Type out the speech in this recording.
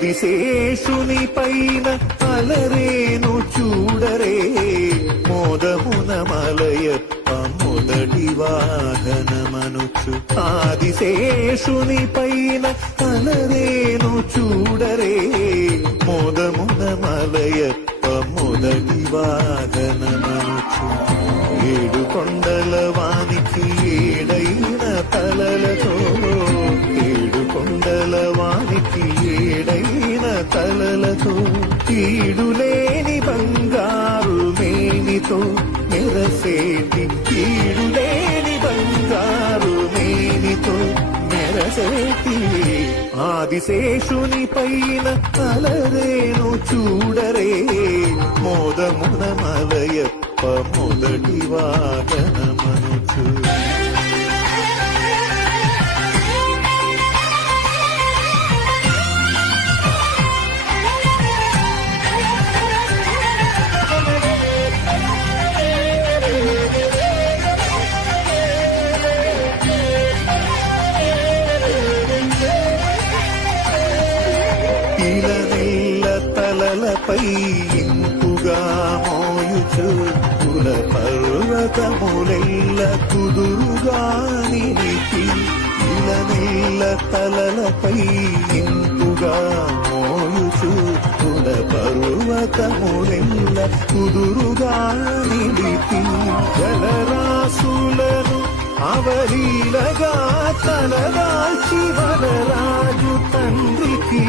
ఆదిశేషుని పైన అలరేను చూడరే మోదమున మలయప్ప మొదటి వాహనమనుచు ఆదిశేషుని పైన అలరేను చూడరే మోదమున మలయప్ప మొదటి వాహనమనుచు ఏడు కొండల వానికి ఏడైన తలలతో ఏడు కొండల వానికి ఏడైన తలలతో కీడులేని బంగారు మేనితో మెరసేటి కీడులేని బంగారు మేనితో మెరసేటి ఆదిశేషుని పైన అలరేను చూడరే మోదమున మలయప్ప మొదటి వాహనమనుచు ఇలనెల్ల తలలపై ఇంపుగా మోయుచు కుల పర్వతములెల్ల కుదురుగా నిలిపి ఇలనెల్ల తలలపై ఇంపుగా మోయుచు కుల పర్వతములెల్ల కుదురుగా నిలిపి జలరాశులను అవలీలగా తలదాల్చి వనరాజు తండ్రికి